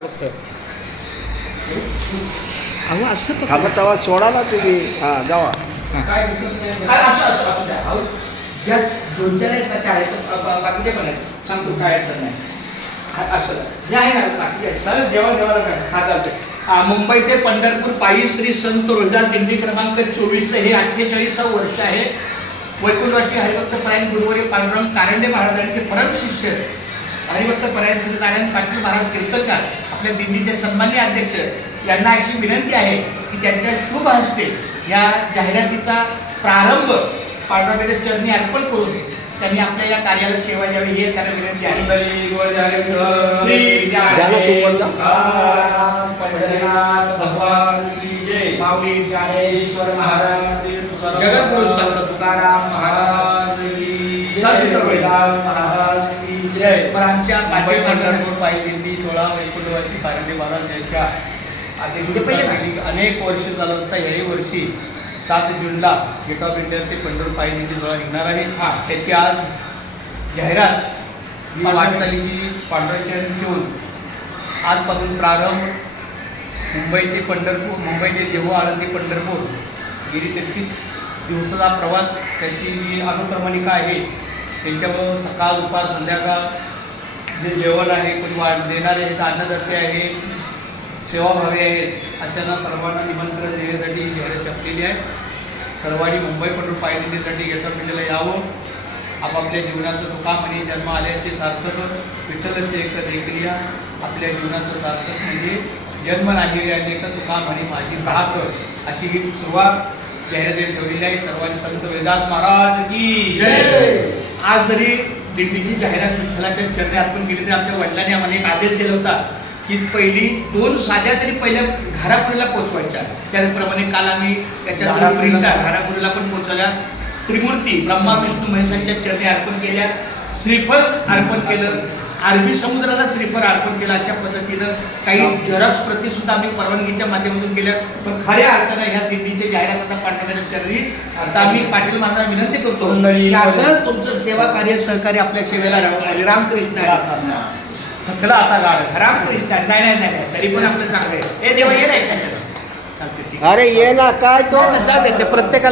अहो असं तवा सोडाला तुम्ही हा जावा काय दिसत नाही काय असं द्या अहो ज्या दोन चार आहेत ना त्या आहेत बाकीचे पण आहेत सांगतो काय अडचण नाही असं जे आहे ना बाकी आहेत चालेल देवाला काय हा चालते मुंबई ते पंढरपूर पायी श्री संत रोहिदास दिंडी क्रमांक 24 हे 48 वर्ष आहे. वैकुंठवासी हरिभक्त परायण गुरुवर्य पांडुरंग कारंडे महाराजांचे परम शिष्य हरिभक्त परायण श्री नारायण पाटील महाराज कीर्तनकार आपल्या दिंडीचे सन्माननीय अध्यक्ष यांना अशी विनंती आहे की त्यांच्या शुभ हस्ते या जाहिरातीचा प्रारंभ पांडुरंगाच्या चरणी अर्पण करून त्यांनी आपल्या या कार्याला सेवा द्यावी ही त्यांना विनंती आहे. माऊली ज्ञानेश्वर महाराज जगद्गुरु संत तुकाराम महाराज संत रोहिदास महाराज की जय. पण आमच्या पंढरपूर पायी दिंडी 16 वैकुंठवासी कारंडे महाराज यांच्या अनेक वर्ष चालवता याही वर्षी 7 जूनला गेट ऑफ इंडिया ते पंढरपूर पायी दिंडी 16 निघणार आहे. त्याची आज जाहिरात ही वाटचालीची पांडुरंगाच्या ठेवून आजपासून प्रारंभ मुंबई ते पंढरपूर, मुंबई ते देहू, आळंदी, पंढरपूर गेली 33 दिवसाचा प्रवास त्याची जी अनुक्रमणिका आहे त्यांच्यामुळं सकाळ दुपार संध्याकाळ जे जेवण आहे कोणी देणारे आहेत, अन्नदाते आहेत, सेवाभावी आहेत, अशांना सर्वांना निमंत्रण देण्यासाठी ही जाहिरात छापलेली आहे. सर्वांनी मुंबई पंढरपूर पायी दिंडीसाठी गेट ऑफ इंडियाला यावं. आपापल्या जीवनाचं तुका म्हणे जन्म आल्याचे सार्थक विठ्ठलचे एक देखलिया आपल्या जीवनाचं सार्थक म्हणजे जन्म नाही अनेक तुका म्हणे माझी भाक अशी ही सुरुवात जाहिरातीने ठेवलेली आहे. सर्वांनी संत वेदास महाराज की जय. आज जरी दिंडीची जाहिरात विठ्ठलाच्या चरणी अर्पण केली तरी आमच्या वडिलांनी आम्हाला एक आदेश दिला होता की पहिली 2 साध्या तरी पहिल्या घारापुरीला पोचवायच्या. त्याचप्रमाणे काल आम्ही त्याच्या घारापुरीला पण पोचवल्या. त्रिमूर्ती ब्रह्मा विष्णू महेशांच्या चरणी अर्पण केल्या. श्रीफळ अर्पण केलं. अरबी समुद्राला श्रीफळ अर्पण केलं. अशा पद्धतीनं काही झेरॉक्स प्रती सुद्धा आम्ही परवानगीच्या माध्यमातून केल्या. पण खऱ्या अर्थानं ह्या दिंडीच्या जाहिरात आता पाठवण्याच्या चरणी आता आम्ही पाटील महाराजांना विनंती करतो की असं तुमचं सेवा कार्य सहकार्य आपल्या सेवेला राहावं. रामकृष्ण थकला आता गाड रामकृष्ण नाही तरी पण आपलं चांगलं आहे. हे देवा ये नाही अरे ये ना काय तो जाते ते प्रत्येकाला